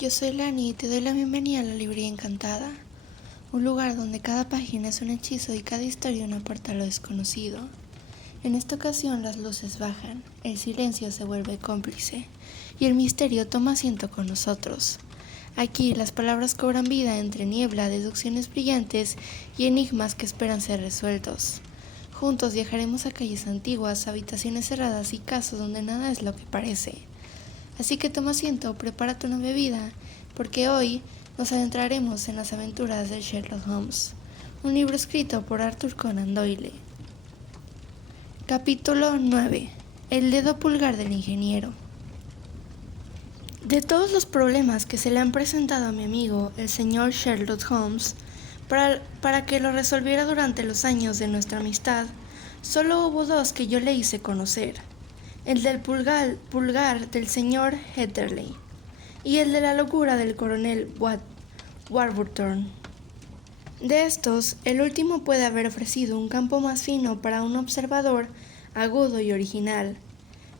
Yo soy Lani y te doy la bienvenida a la Librería Encantada, un lugar donde cada página es un hechizo y cada historia una puerta a lo desconocido. En esta ocasión las luces bajan, el silencio se vuelve cómplice y el misterio toma asiento con nosotros. Aquí las palabras cobran vida entre niebla, deducciones brillantes y enigmas que esperan ser resueltos. Juntos viajaremos a calles antiguas, habitaciones cerradas y casos donde nada es lo que parece. Así que toma asiento, prepárate una bebida, porque hoy nos adentraremos en las aventuras de Sherlock Holmes, un libro escrito por Arthur Conan Doyle. Capítulo 9. El dedo pulgar del ingeniero. De todos los problemas que se le han presentado a mi amigo, el señor Sherlock Holmes, para que lo resolviera durante los años de nuestra amistad, solo hubo dos que yo le hice conocer: el del pulgar del señor Heatherley y el de la locura del coronel Warburton. De estos, el último puede haber ofrecido un campo más fino para un observador agudo y original,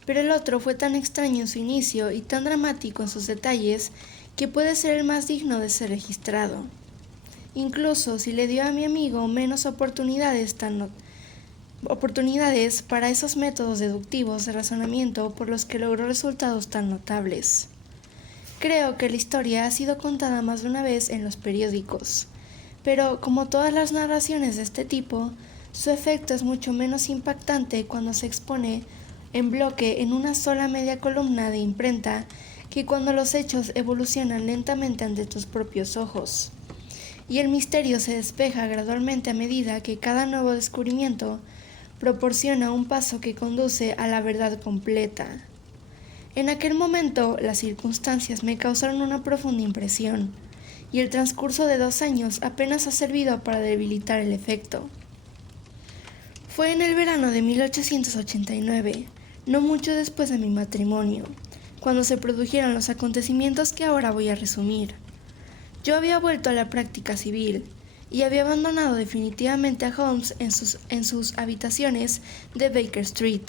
pero el otro fue tan extraño en su inicio y tan dramático en sus detalles que puede ser el más digno de ser registrado, incluso si le dio a mi amigo menos oportunidades para esos métodos deductivos de razonamiento por los que logró resultados tan notables. Creo que la historia ha sido contada más de una vez en los periódicos, pero como todas las narraciones de este tipo, su efecto es mucho menos impactante cuando se expone en bloque en una sola media columna de imprenta que cuando los hechos evolucionan lentamente ante tus propios ojos, y el misterio se despeja gradualmente a medida que cada nuevo descubrimiento proporciona un paso que conduce a la verdad completa. En aquel momento, las circunstancias me causaron una profunda impresión, y el transcurso de 2 años apenas ha servido para debilitar el efecto. Fue en el verano de 1889, no mucho después de mi matrimonio, cuando se produjeron los acontecimientos que ahora voy a resumir. Yo había vuelto a la práctica civil y había abandonado definitivamente a Holmes en sus habitaciones de Baker Street,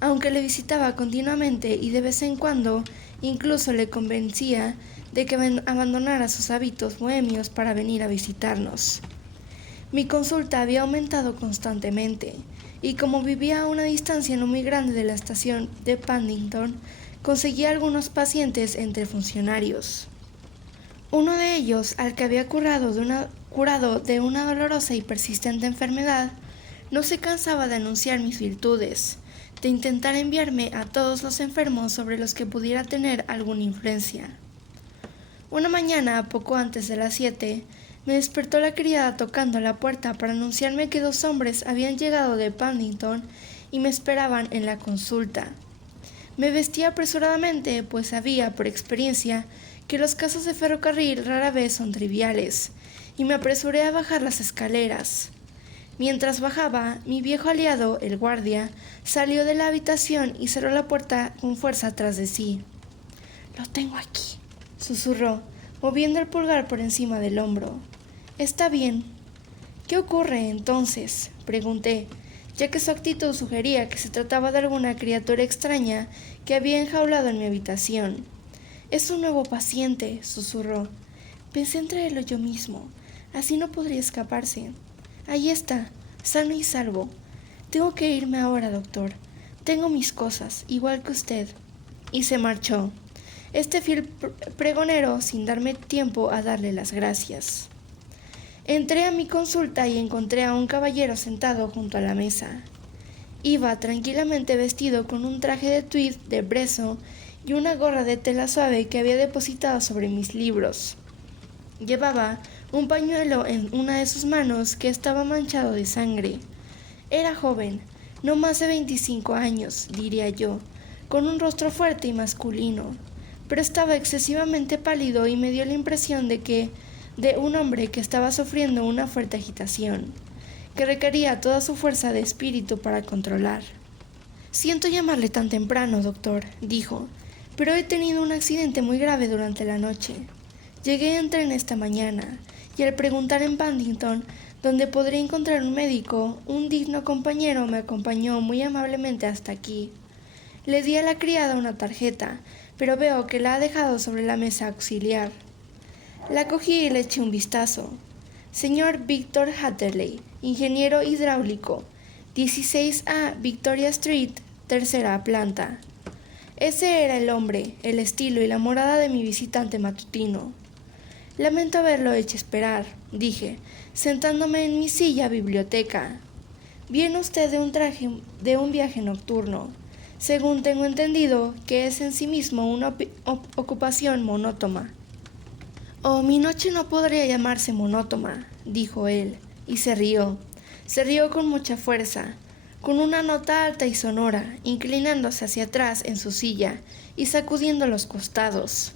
aunque le visitaba continuamente y de vez en cuando incluso le convencía de que abandonara sus hábitos bohemios para venir a visitarnos. Mi consulta había aumentado constantemente, y como vivía a una distancia no muy grande de la estación de Paddington, conseguía algunos pacientes entre funcionarios. Uno de ellos, al que había curado de una dolorosa y persistente enfermedad, no se cansaba de anunciar mis virtudes, de intentar enviarme a todos los enfermos sobre los que pudiera tener alguna influencia. Una mañana, poco antes de las 7, me despertó la criada tocando la puerta para anunciarme que 2 hombres habían llegado de Paddington y me esperaban en la consulta. Me vestí apresuradamente, pues sabía, por experiencia, que los casos de ferrocarril rara vez son triviales, y me apresuré a bajar las escaleras. Mientras bajaba, mi viejo aliado, el guardia, salió de la habitación y cerró la puerta con fuerza tras de sí. «Lo tengo aquí», susurró, moviendo el pulgar por encima del hombro. «Está bien». «¿Qué ocurre, entonces?», pregunté, ya que su actitud sugería que se trataba de alguna criatura extraña que había enjaulado en mi habitación. «Es un nuevo paciente», susurró. «Pensé en traerlo yo mismo, así no podría escaparse. Ahí está, sano y salvo. Tengo que irme ahora, doctor. Tengo mis cosas, igual que usted». Y se marchó, este fiel pregonero, sin darme tiempo a darle las gracias. Entré a mi consulta y encontré a un caballero sentado junto a la mesa. Iba tranquilamente vestido con un traje de tweed de brezo y una gorra de tela suave que había depositado sobre mis libros. Llevaba un pañuelo en una de sus manos que estaba manchado de sangre. Era joven, no más de 25 años, diría yo, con un rostro fuerte y masculino, pero estaba excesivamente pálido y me dio la impresión de un hombre que estaba sufriendo una fuerte agitación, que requería toda su fuerza de espíritu para controlar. «Siento llamarle tan temprano, doctor», dijo, «pero he tenido un accidente muy grave durante la noche. Llegué en tren esta mañana, y al preguntar en Paddington donde podría encontrar un médico, un digno compañero me acompañó muy amablemente hasta aquí. Le di a la criada una tarjeta, pero veo que la ha dejado sobre la mesa auxiliar. La cogí y le eché un vistazo. Señor Victor Hatterley, ingeniero hidráulico, 16A Victoria Street, tercera planta. Ese era el hombre, el estilo y la morada de mi visitante matutino. Lamento haberlo hecho esperar, dije, sentándome en mi silla biblioteca. Viene usted de un viaje nocturno. Según tengo entendido, que es en sí mismo una ocupación monótona. Oh, mi noche no podría llamarse monótona, dijo él, y se rió. Se rió con mucha fuerza, con una nota alta y sonora, inclinándose hacia atrás en su silla y sacudiendo los costados.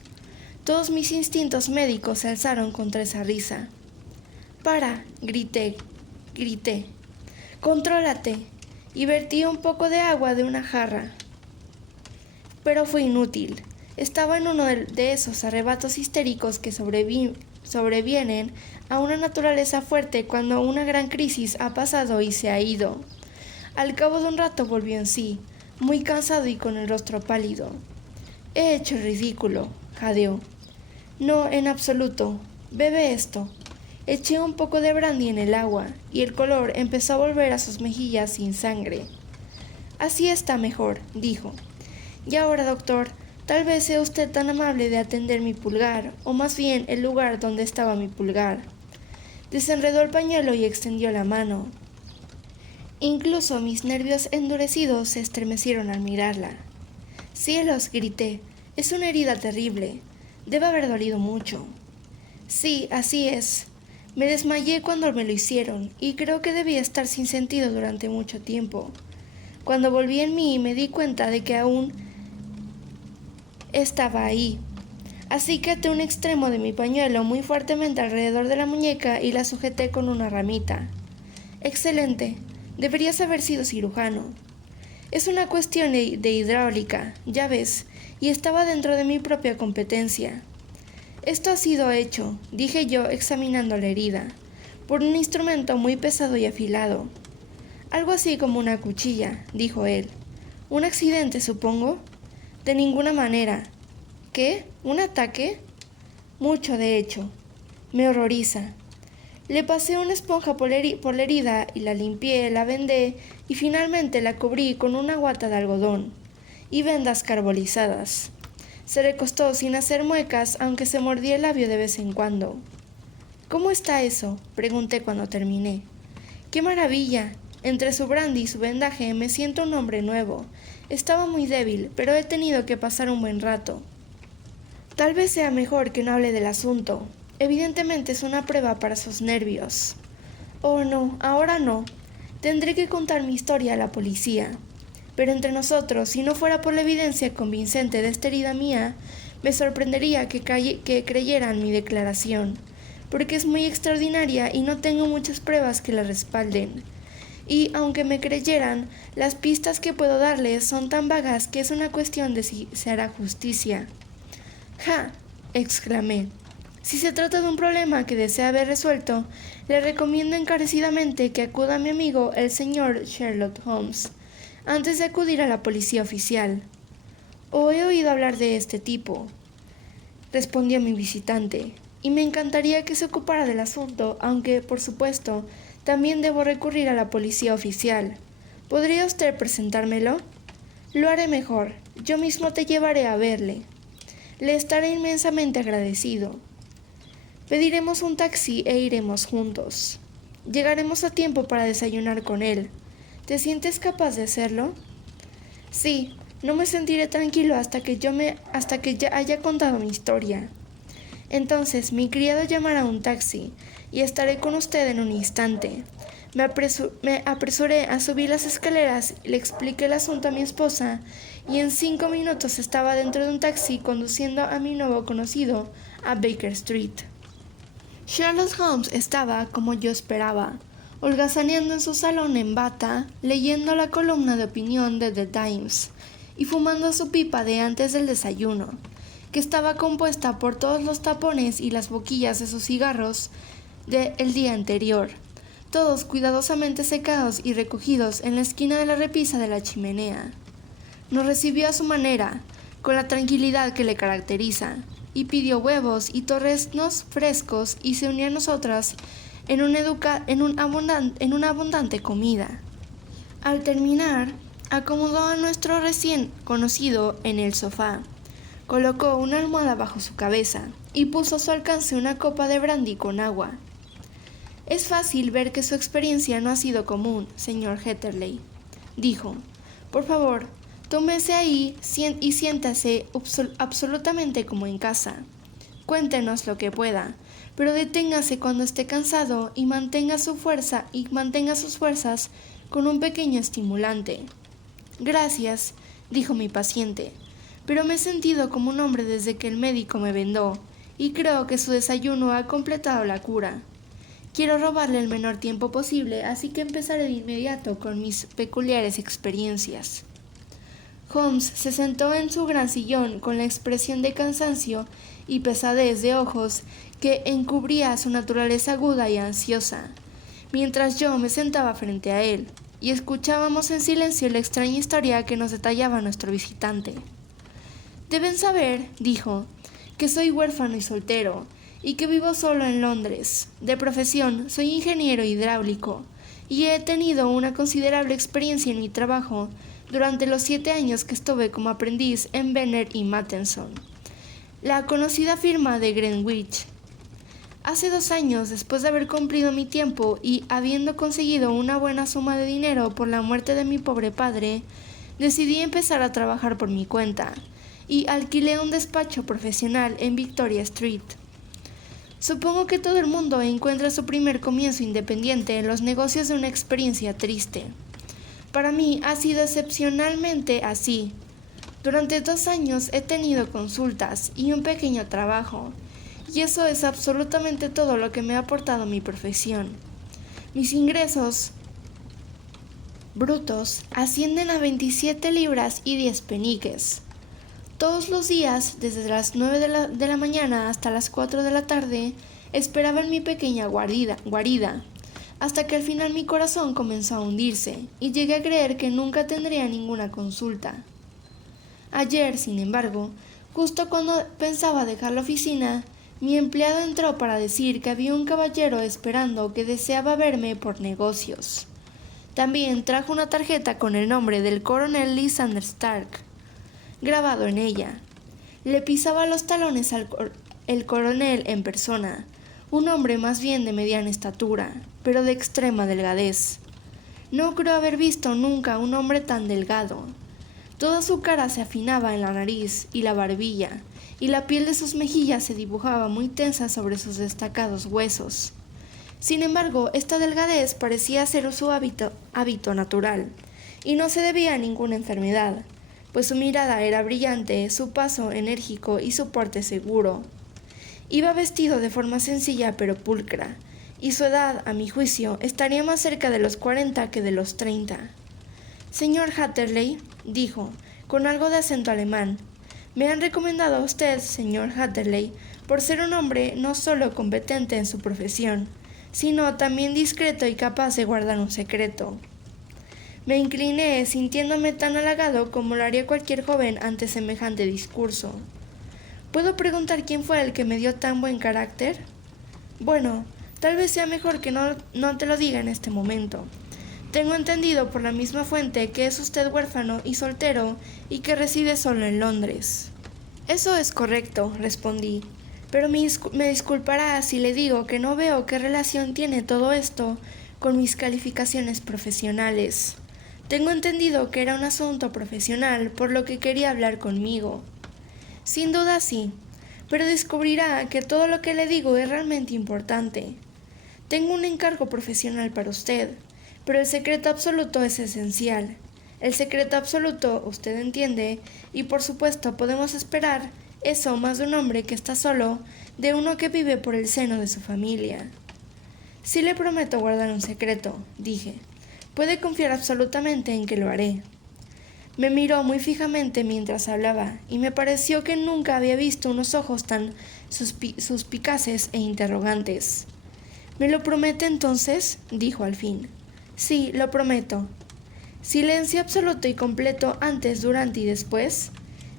Todos mis instintos médicos se alzaron contra esa risa. «Para», grité. «Contrólate», y vertí un poco de agua de una jarra. Pero fue inútil. Estaba en uno de esos arrebatos histéricos que sobrevienen a una naturaleza fuerte cuando una gran crisis ha pasado y se ha ido. Al cabo de un rato volvió en sí, muy cansado y con el rostro pálido. «He hecho el ridículo», jadeó. «No, en absoluto. Bebe esto». Eché un poco de brandy en el agua, y el color empezó a volver a sus mejillas sin sangre. «Así está mejor», dijo. «Y ahora, doctor, tal vez sea usted tan amable de atender mi pulgar, o más bien el lugar donde estaba mi pulgar». Desenredó el pañuelo y extendió la mano. Incluso mis nervios endurecidos se estremecieron al mirarla. «Cielos», grité, «es una herida terrible. Debe haber dolido mucho». «Sí, así es. Me desmayé cuando me lo hicieron, y creo que debía estar sin sentido durante mucho tiempo. Cuando volví en mí me di cuenta de que aún estaba ahí. Así que até un extremo de mi pañuelo muy fuertemente alrededor de la muñeca y la sujeté con una ramita. Excelente. Deberías haber sido cirujano. Es una cuestión de hidráulica, ya ves, y estaba dentro de mi propia competencia. Esto ha sido hecho, dije yo examinando la herida, por un instrumento muy pesado y afilado. Algo así como una cuchilla, dijo él. ¿Un accidente, supongo? De ninguna manera. ¿Qué? ¿Un ataque? Mucho, de hecho. Me horroriza. Le pasé una esponja por la herida y la limpié, la vendé y finalmente la cubrí con una guata de algodón y vendas carbolizadas. Se recostó sin hacer muecas, aunque se mordía el labio de vez en cuando. «¿Cómo está eso?», pregunté cuando terminé. «¡Qué maravilla! Entre su brandy y su vendaje me siento un hombre nuevo. Estaba muy débil, pero he tenido que pasar un buen rato». «Tal vez sea mejor que no hable del asunto. Evidentemente es una prueba para sus nervios». «Oh, no, ahora no. Tendré que contar mi historia a la policía. Pero entre nosotros, si no fuera por la evidencia convincente de esta herida mía, me sorprendería que creyeran mi declaración, porque es muy extraordinaria y no tengo muchas pruebas que la respalden. Y, aunque me creyeran, las pistas que puedo darles son tan vagas que es una cuestión de si se hará justicia». «¡Ja!», exclamé. «Si se trata de un problema que desea ver resuelto, le recomiendo encarecidamente que acuda a mi amigo el señor Sherlock Holmes, antes de acudir a la policía oficial». «¿O he oído hablar de este tipo?», respondió mi visitante, «y me encantaría que se ocupara del asunto, aunque, por supuesto, también debo recurrir a la policía oficial. ¿Podría usted presentármelo?». «Lo haré mejor. Yo mismo te llevaré a verle. Le estaré inmensamente agradecido. Pediremos un taxi e iremos juntos. Llegaremos a tiempo para desayunar con él. ¿Te sientes capaz de hacerlo?». «Sí, no me sentiré tranquilo hasta que ya haya contado mi historia». «Entonces mi criado llamará un taxi y estaré con usted en un instante». Me apresuré a subir las escaleras, le expliqué el asunto a mi esposa y en 5 minutos estaba dentro de un taxi conduciendo a mi nuevo conocido a Baker Street. Sherlock Holmes estaba, como yo esperaba, holgazaneando en su salón en bata, leyendo la columna de opinión de The Times y fumando su pipa de antes del desayuno, que estaba compuesta por todos los tapones y las boquillas de sus cigarros del día anterior, todos cuidadosamente secados y recogidos en la esquina de la repisa de la chimenea. Nos recibió a su manera, con la tranquilidad que le caracteriza, y pidió huevos y torreznos frescos y se unió a nosotras en una abundante comida. Al terminar, acomodó a nuestro recién conocido en el sofá, colocó una almohada bajo su cabeza y puso a su alcance una copa de brandy con agua. Es fácil ver que su experiencia no ha sido común, señor Hetterley, dijo. Por favor, tómese ahí y siéntase absolutamente como en casa. Cuéntenos lo que pueda, pero deténgase cuando esté cansado y mantenga sus fuerzas con un pequeño estimulante. Gracias, dijo mi paciente, pero me he sentido como un hombre desde que el médico me vendó, y creo que su desayuno ha completado la cura. Quiero robarle el menor tiempo posible, así que empezaré de inmediato con mis peculiares experiencias. Holmes se sentó en su gran sillón con la expresión de cansancio y pesadez de ojos que encubría su naturaleza aguda y ansiosa, mientras yo me sentaba frente a él, y escuchábamos en silencio la extraña historia que nos detallaba nuestro visitante. Deben saber, dijo, que soy huérfano y soltero, y que vivo solo en Londres. De profesión, soy ingeniero hidráulico, y he tenido una considerable experiencia en mi trabajo durante los 7 años que estuve como aprendiz en Benner y Matheson, la conocida firma de Greenwich. Hace 2 años, después de haber cumplido mi tiempo y habiendo conseguido una buena suma de dinero por la muerte de mi pobre padre, decidí empezar a trabajar por mi cuenta, y alquilé un despacho profesional en Victoria Street. Supongo que todo el mundo encuentra su primer comienzo independiente en los negocios de una experiencia triste. Para mí ha sido excepcionalmente así. Durante 2 años he tenido consultas y un pequeño trabajo, y eso es absolutamente todo lo que me ha aportado mi profesión. Mis ingresos brutos ascienden a 27 libras y 10 peniques. Todos los días, desde las 9 de la mañana hasta las 4 de la tarde, esperaba en mi pequeña guarida, hasta que al final mi corazón comenzó a hundirse y llegué a creer que nunca tendría ninguna consulta. Ayer, sin embargo, justo cuando pensaba dejar la oficina, mi empleado entró para decir que había un caballero esperando que deseaba verme por negocios. También trajo una tarjeta con el nombre del coronel Lysander Stark grabado en ella. Le pisaba los talones el coronel en persona, un hombre más bien de mediana estatura, pero de extrema delgadez. No creo haber visto nunca un hombre tan delgado. Toda su cara se afinaba en la nariz y la barbilla, y la piel de sus mejillas se dibujaba muy tensa sobre sus destacados huesos. Sin embargo, esta delgadez parecía ser su hábito natural, y no se debía a ninguna enfermedad, pues su mirada era brillante, su paso enérgico y su porte seguro. Iba vestido de forma sencilla pero pulcra, y su edad, a mi juicio, estaría más cerca de los 40 que de los 30. Señor Hatterley, dijo, con algo de acento alemán, me han recomendado a usted, señor Hatterley, por ser un hombre no solo competente en su profesión, sino también discreto y capaz de guardar un secreto. Me incliné, sintiéndome tan halagado como lo haría cualquier joven ante semejante discurso. ¿Puedo preguntar quién fue el que me dio tan buen carácter? Bueno, tal vez sea mejor que no te lo diga en este momento. Tengo entendido por la misma fuente que es usted huérfano y soltero y que reside solo en Londres. Eso es correcto, respondí, pero me disculpará si le digo que no veo qué relación tiene todo esto con mis calificaciones profesionales. Tengo entendido que era un asunto profesional, por lo que quería hablar conmigo. Sin duda sí, pero descubrirá que todo lo que le digo es realmente importante. Tengo un encargo profesional para usted, pero el secreto absoluto es esencial. El secreto absoluto, usted entiende, y por supuesto podemos esperar eso más de un hombre que está solo, de uno que vive por el seno de su familia. Sí le prometo guardar un secreto, dije. Puede confiar absolutamente en que lo haré. Me miró muy fijamente mientras hablaba, y me pareció que nunca había visto unos ojos tan suspicaces e interrogantes. ¿Me lo promete entonces?, dijo al fin. Sí, lo prometo. ¿Silencio absoluto y completo antes, durante y después?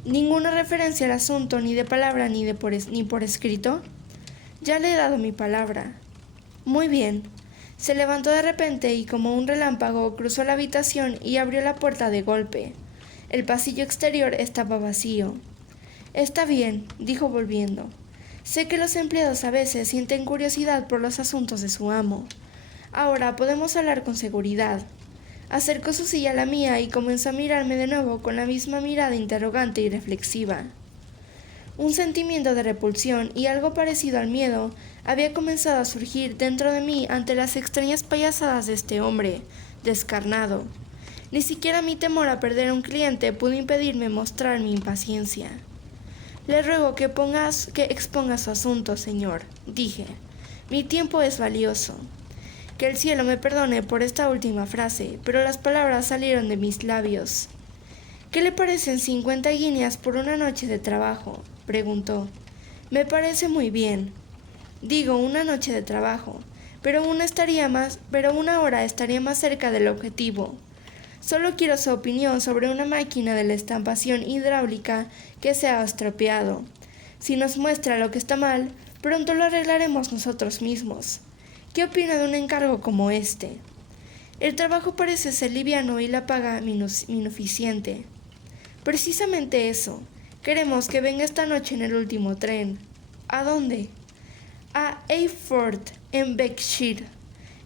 ¿Ninguna referencia al asunto, ni de palabra ni por escrito? Ya le he dado mi palabra. Muy bien. Se levantó de repente y como un relámpago cruzó la habitación y abrió la puerta de golpe. El pasillo exterior estaba vacío. Está bien, dijo volviendo. Sé que los empleados a veces sienten curiosidad por los asuntos de su amo. Ahora podemos hablar con seguridad. Acercó su silla a la mía y comenzó a mirarme de nuevo con la misma mirada interrogante y reflexiva. Un sentimiento de repulsión y algo parecido al miedo había comenzado a surgir dentro de mí ante las extrañas payasadas de este hombre, descarnado. Ni siquiera mi temor a perder a un cliente pudo impedirme mostrar mi impaciencia. Le ruego que exponga su asunto, señor, dije. Mi tiempo es valioso. Que el cielo me perdone por esta última frase, pero las palabras salieron de mis labios. ¿Qué le parecen 50 guineas por una noche de trabajo?, preguntó. Me parece muy bien. Digo, una noche de trabajo, pero una hora estaría más cerca del objetivo. Solo quiero su opinión sobre una máquina de la estampación hidráulica que se ha estropeado. Si nos muestra lo que está mal, pronto lo arreglaremos nosotros mismos. ¿Qué opina de un encargo como este? El trabajo parece ser liviano y la paga ineficiente. Precisamente eso. Queremos que venga esta noche en el último tren. ¿A dónde? A Eyford, en Berkshire.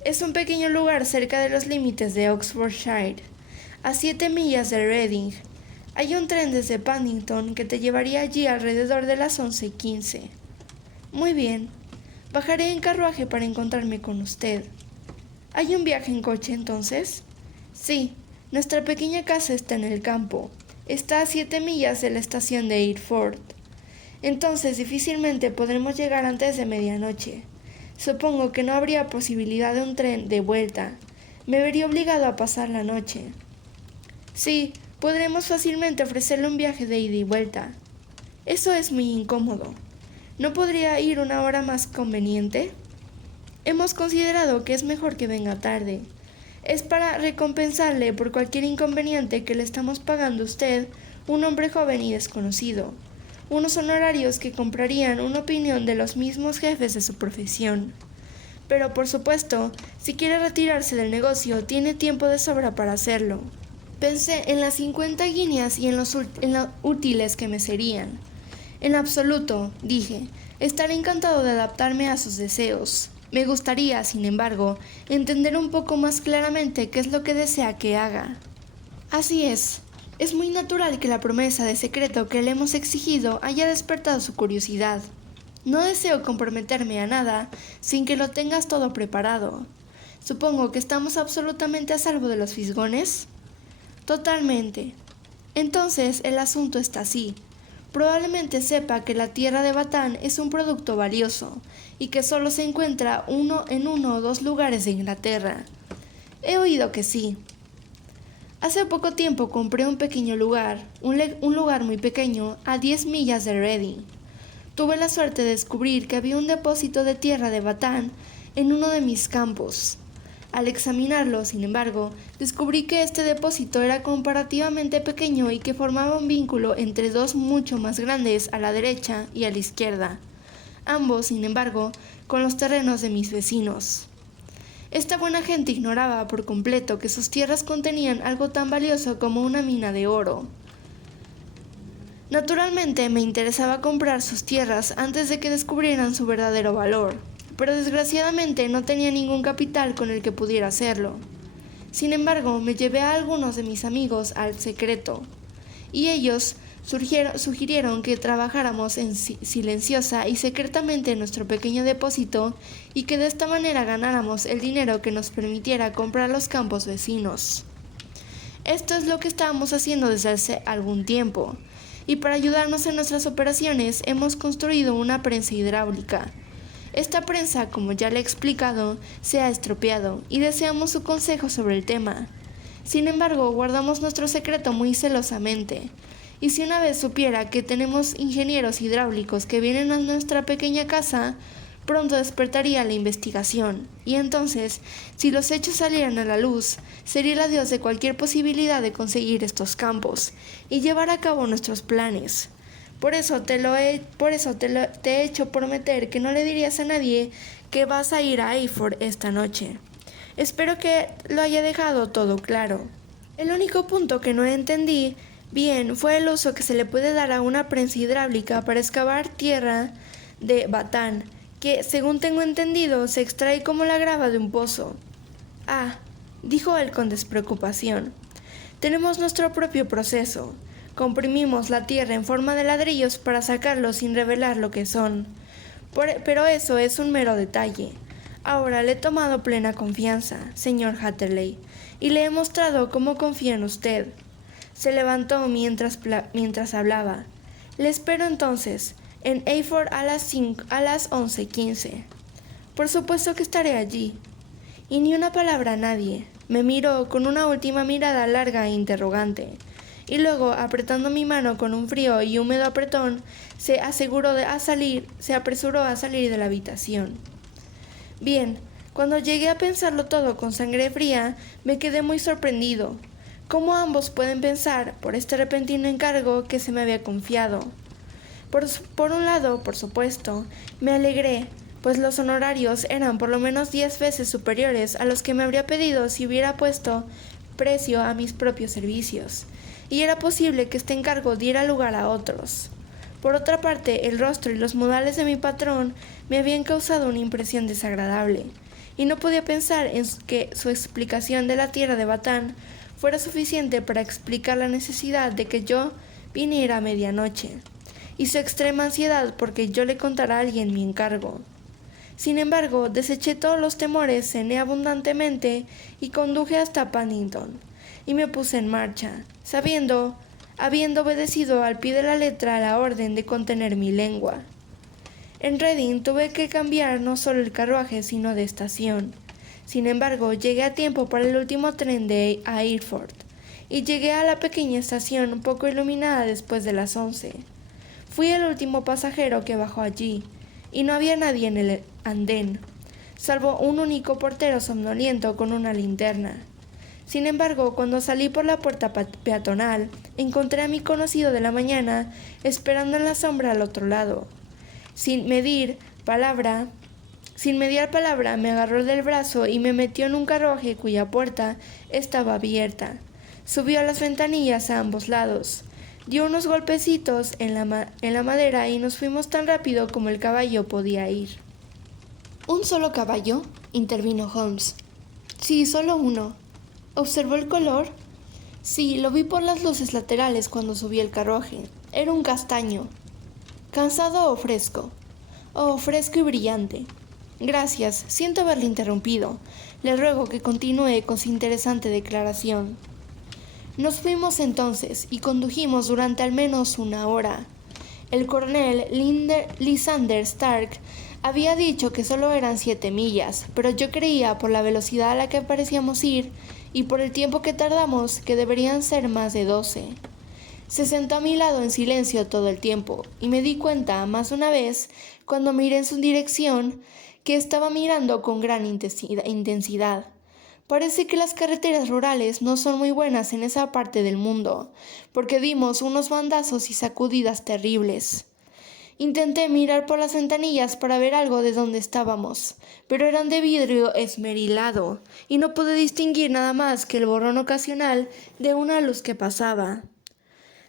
Es un pequeño lugar cerca de los límites de Oxfordshire, a 7 millas de Reading. Hay un tren desde Paddington que te llevaría allí alrededor de las 11:15. Muy bien. Bajaré en carruaje para encontrarme con usted. ¿Hay un viaje en coche entonces? Sí, nuestra pequeña casa está en el campo. Está a 7 millas de la estación de Eyford. Entonces difícilmente podremos llegar antes de medianoche. Supongo que no habría posibilidad de un tren de vuelta. Me vería obligado a pasar la noche. Sí, podremos fácilmente ofrecerle un viaje de ida y vuelta. Eso es muy incómodo. ¿No podría ir una hora más conveniente? Hemos considerado que es mejor que venga tarde. Es para recompensarle por cualquier inconveniente que le estamos pagando a usted, un hombre joven y desconocido. Unos honorarios que comprarían una opinión de los mismos jefes de su profesión. Pero por supuesto, si quiere retirarse del negocio, tiene tiempo de sobra para hacerlo. Pensé en las 50 guineas y en lo útiles que me serían. En absoluto, dije, estaré encantado de adaptarme a sus deseos. Me gustaría, sin embargo, entender un poco más claramente qué es lo que desea que haga. Así es muy natural que la promesa de secreto que le hemos exigido haya despertado su curiosidad. No deseo comprometerme a nada sin que lo tengas todo preparado. Supongo que estamos absolutamente a salvo de los fisgones. Totalmente. Entonces el asunto está así. Probablemente sepa que la tierra de Batán es un producto valioso y que solo se encuentra en uno o dos lugares de Inglaterra. He oído que sí. Hace poco tiempo compré un pequeño lugar, un lugar muy pequeño, a 10 millas de Reading. Tuve la suerte de descubrir que había un depósito de tierra de Batán en uno de mis campos. Al examinarlo, sin embargo, descubrí que este depósito era comparativamente pequeño y que formaba un vínculo entre dos mucho más grandes a la derecha y a la izquierda, ambos, sin embargo, con los terrenos de mis vecinos. Esta buena gente ignoraba por completo que sus tierras contenían algo tan valioso como una mina de oro. Naturalmente me interesaba comprar sus tierras antes de que descubrieran su verdadero valor, pero desgraciadamente no tenía ningún capital con el que pudiera hacerlo. Sin embargo, me llevé a algunos de mis amigos al secreto, y ellos sugirieron que trabajáramos silenciosa y secretamente en nuestro pequeño depósito y que de esta manera ganáramos el dinero que nos permitiera comprar los campos vecinos. Esto es lo que estábamos haciendo desde hace algún tiempo, y para ayudarnos en nuestras operaciones hemos construido una prensa hidráulica. Esta prensa, como ya le he explicado, se ha estropeado y deseamos su consejo sobre el tema. Sin embargo, guardamos nuestro secreto muy celosamente, y si una vez supiera que tenemos ingenieros hidráulicos que vienen a nuestra pequeña casa, Pronto despertaría la investigación, y entonces, si los hechos salieran a la luz, sería el adiós de cualquier posibilidad de conseguir estos campos y llevar a cabo nuestros planes. Por eso te he hecho prometer que no le dirías a nadie que vas a ir a Eyford esta noche. Espero que lo haya dejado todo claro. El único punto que no entendí bien fue el uso que se le puede dar a una prensa hidráulica para excavar tierra de batán, que, según tengo entendido, se extrae como la grava de un pozo. Ah, dijo él con despreocupación. Tenemos nuestro propio proceso. Comprimimos la tierra en forma de ladrillos para sacarlos sin revelar lo que son. Pero eso es un mero detalle. Ahora le he tomado plena confianza, señor Hatterley, y le he mostrado cómo confío en usted. Se levantó mientras hablaba. Le espero entonces, en Eyford a las 11:15. Por supuesto que estaré allí. Y ni una palabra a nadie. Me miró con una última mirada larga e interrogante. Y luego, apretando mi mano con un frío y húmedo apretón, se apresuró a salir de la habitación. Bien, cuando llegué a pensarlo todo con sangre fría, me quedé muy sorprendido. ¿Cómo ambos pueden pensar, por este repentino encargo que se me había confiado? Por un lado, por supuesto, me alegré, pues los honorarios eran por lo menos 10 veces superiores a los que me habría pedido si hubiera puesto precio a mis propios servicios, y era posible que este encargo diera lugar a otros. Por otra parte, el rostro y los modales de mi patrón me habían causado una impresión desagradable, y no podía pensar en que su explicación de la tierra de Batán fuera suficiente para explicar la necesidad de que yo viniera a medianoche, y su extrema ansiedad porque yo le contara a alguien mi encargo. Sin embargo, deseché todos los temores, cené abundantemente y conduje hasta Paddington, y me puse en marcha, habiendo obedecido al pie de la letra la orden de contener mi lengua. En Reading tuve que cambiar no solo el carruaje, sino de estación. Sin embargo, llegué a tiempo para el último tren a Eyford, y llegué a la pequeña estación poco iluminada después de las 11. Fui el último pasajero que bajó allí, y no había nadie en el andén, salvo un único portero somnoliento con una linterna. Sin embargo, cuando salí por la puerta peatonal, encontré a mi conocido de la mañana esperando en la sombra al otro lado. Sin mediar palabra, me agarró del brazo y me metió en un carruaje cuya puerta estaba abierta. Subió a las ventanillas a ambos lados. Dio unos golpecitos en la madera y nos fuimos tan rápido como el caballo podía ir. ¿Un solo caballo?, intervino Holmes. Sí, solo uno. ¿Observó el color? Sí, lo vi por las luces laterales cuando subí el carruaje. Era un castaño. ¿Cansado o fresco? Oh, fresco y brillante. Gracias, siento haberle interrumpido. Le ruego que continúe con su interesante declaración. Nos fuimos entonces y condujimos durante al menos una hora. El coronel Lysander Stark había dicho que solo eran 7 millas, pero yo creía, por la velocidad a la que parecíamos ir y por el tiempo que tardamos, que deberían ser más de 12. Se sentó a mi lado en silencio todo el tiempo, y me di cuenta más una vez, cuando miré en su dirección, que estaba mirando con gran intensidad. Parece que las carreteras rurales no son muy buenas en esa parte del mundo, porque dimos unos bandazos y sacudidas terribles. Intenté mirar por las ventanillas para ver algo de donde estábamos, pero eran de vidrio esmerilado, y no pude distinguir nada más que el borrón ocasional de una luz que pasaba.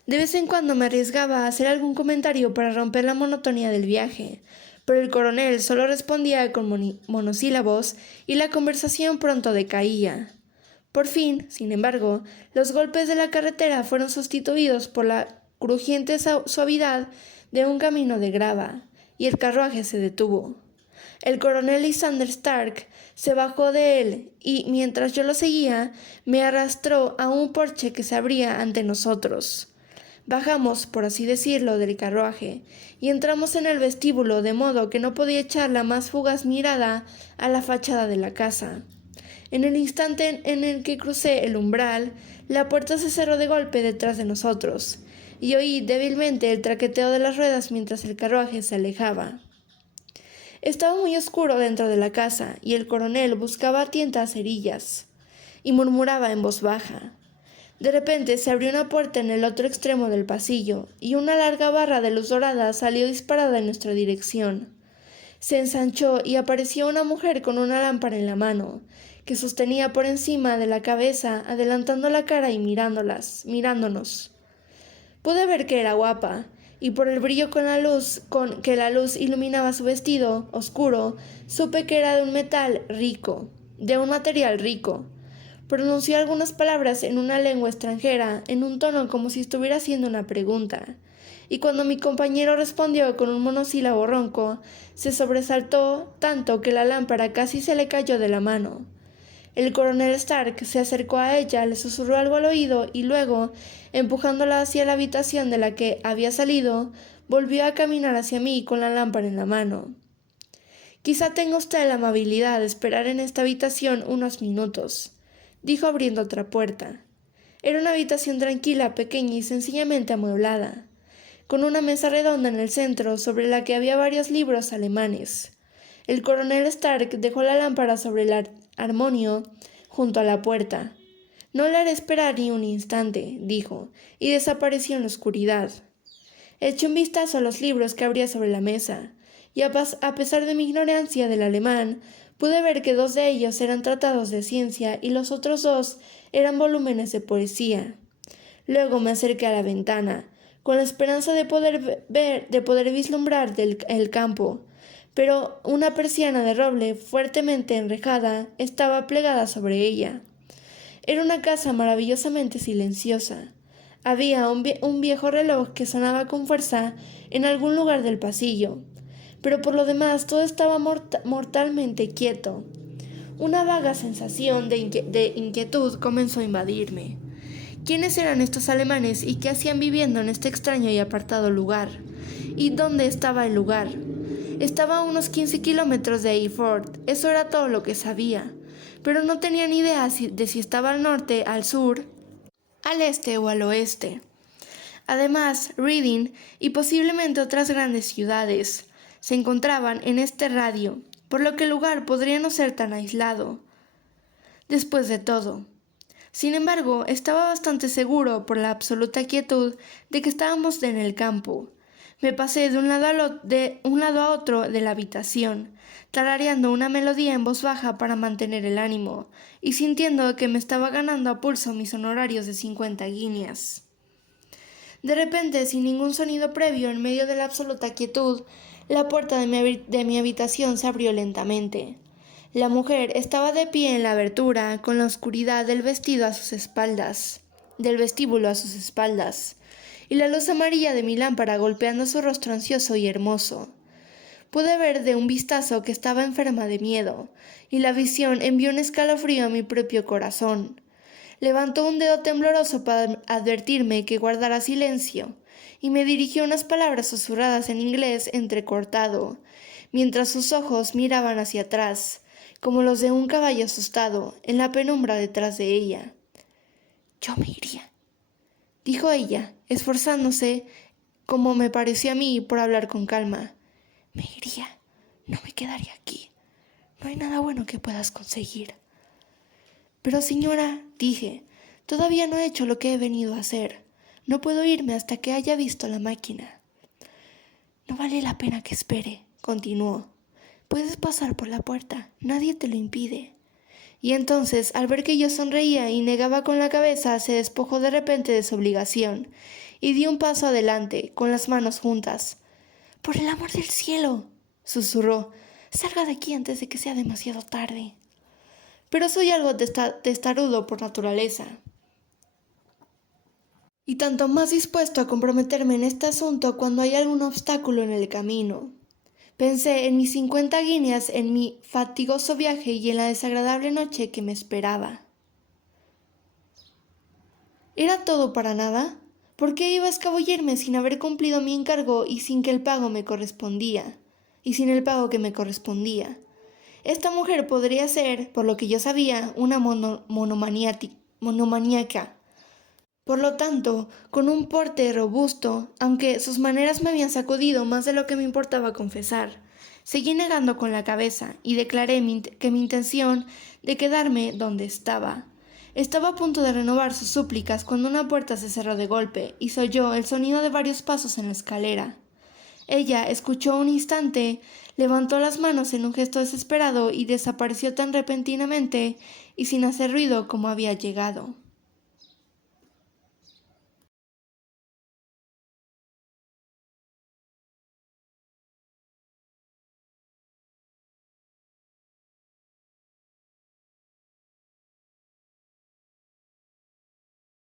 De vez en cuando me arriesgaba a hacer algún comentario para romper la monotonía del viaje, pero el coronel solo respondía con monosílabos y la conversación pronto decaía. Por fin, sin embargo, los golpes de la carretera fueron sustituidos por la crujiente suavidad de un camino de grava, y el carruaje se detuvo. El coronel Lysander Stark se bajó de él y, mientras yo lo seguía, me arrastró a un porche que se abría ante nosotros. Bajamos, por así decirlo, del carruaje y entramos en el vestíbulo, de modo que no podía echar la más fugaz mirada a la fachada de la casa. En el instante en el que crucé el umbral, la puerta se cerró de golpe detrás de nosotros, y oí débilmente el traqueteo de las ruedas mientras el carruaje se alejaba. Estaba muy oscuro dentro de la casa y el coronel buscaba a tientas cerillas y murmuraba en voz baja. De repente se abrió una puerta en el otro extremo del pasillo y una larga barra de luz dorada salió disparada en nuestra dirección. Se ensanchó y apareció una mujer con una lámpara en la mano, que sostenía por encima de la cabeza, adelantando la cara y mirándonos. Pude ver que era guapa, y por el brillo con que la luz iluminaba su vestido oscuro, supe que era de un material rico. Pronunció algunas palabras en una lengua extranjera, en un tono como si estuviera haciendo una pregunta, y cuando mi compañero respondió con un monosílabo ronco, se sobresaltó tanto que la lámpara casi se le cayó de la mano. El coronel Stark se acercó a ella, le susurró algo al oído y luego, empujándola hacia la habitación de la que había salido, volvió a caminar hacia mí con la lámpara en la mano. «Quizá tenga usted la amabilidad de esperar en esta habitación unos minutos», dijo abriendo otra puerta. Era una habitación tranquila, pequeña y sencillamente amueblada, con una mesa redonda en el centro sobre la que había varios libros alemanes. El coronel Stark dejó la lámpara sobre el armonio junto a la puerta. «No le haré esperar ni un instante», dijo, y desapareció en la oscuridad. Eché un vistazo a los libros que abría sobre la mesa, y a pesar de mi ignorancia del alemán, pude ver que 2 de ellos eran tratados de ciencia y los otros 2 eran volúmenes de poesía. Luego me acerqué a la ventana, con la esperanza de poder vislumbrar el campo, pero una persiana de roble fuertemente enrejada estaba plegada sobre ella. Era una casa maravillosamente silenciosa. Había un viejo reloj que sonaba con fuerza en algún lugar del pasillo, pero por lo demás todo estaba mortalmente quieto. Una vaga sensación de inquietud comenzó a invadirme. ¿Quiénes eran estos alemanes y qué hacían viviendo en este extraño y apartado lugar? ¿Y dónde estaba el lugar? Estaba a unos 15 kilómetros de Erfurt, eso era todo lo que sabía, pero no tenía ni idea de si estaba al norte, al sur, al este o al oeste. Además, Reading y posiblemente otras grandes ciudades se encontraban en este radio, por lo que el lugar podría no ser tan aislado. Después de todo. Sin embargo, estaba bastante seguro por la absoluta quietud de que estábamos en el campo. Me pasé de un lado a otro de la habitación, tarareando una melodía en voz baja para mantener el ánimo, y sintiendo que me estaba ganando a pulso mis honorarios de 50 guineas. De repente, sin ningún sonido previo, en medio de la absoluta quietud, la puerta de mi habitación se abrió lentamente. La mujer estaba de pie en la abertura, con la oscuridad del vestíbulo a sus espaldas, y la luz amarilla de mi lámpara golpeando su rostro ansioso y hermoso. Pude ver de un vistazo que estaba enferma de miedo, y la visión envió un escalofrío a mi propio corazón. Levantó un dedo tembloroso para advertirme que guardara silencio, y me dirigió unas palabras susurradas en inglés entrecortado, mientras sus ojos miraban hacia atrás, como los de un caballo asustado, en la penumbra detrás de ella. «Yo me iría», dijo ella, esforzándose, como me pareció a mí, por hablar con calma. «Me iría, no me quedaría aquí. No hay nada bueno que puedas conseguir». «Pero señora», dije, «todavía no he hecho lo que he venido a hacer. No puedo irme hasta que haya visto la máquina». «No vale la pena que espere», continuó. «Puedes pasar por la puerta, nadie te lo impide». Y entonces, al ver que yo sonreía y negaba con la cabeza, se despojó de repente de su obligación y dio un paso adelante, con las manos juntas. «Por el amor del cielo», susurró, «salga de aquí antes de que sea demasiado tarde». Pero soy algo testarudo por naturaleza, y tanto más dispuesto a comprometerme en este asunto cuando hay algún obstáculo en el camino. Pensé en mis 50 guineas, en mi fatigoso viaje y en la desagradable noche que me esperaba. ¿Era todo para nada? ¿Por qué iba a escabullirme sin haber cumplido mi encargo y sin el pago que me correspondía? Esta mujer podría ser, por lo que yo sabía, una monomaniaca. Por lo tanto, con un porte robusto, aunque sus maneras me habían sacudido más de lo que me importaba confesar, Seguí negando con la cabeza y declaré que mi intención de quedarme donde estaba. Estaba a punto de renovar sus súplicas cuando una puerta se cerró de golpe y se oyó el sonido de varios pasos en la escalera. Ella escuchó un instante, levantó las manos en un gesto desesperado y desapareció tan repentinamente y sin hacer ruido como había llegado.